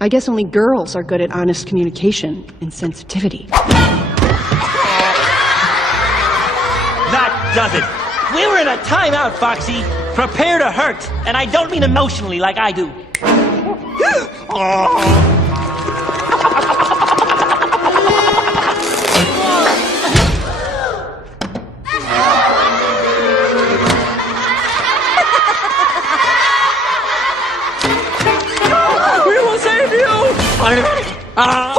I guess only girls are good at honest communication and sensitivity. That does it. We were in a timeout, Foxy. Prepare to hurt. And I don't mean emotionally like I do. We will save you!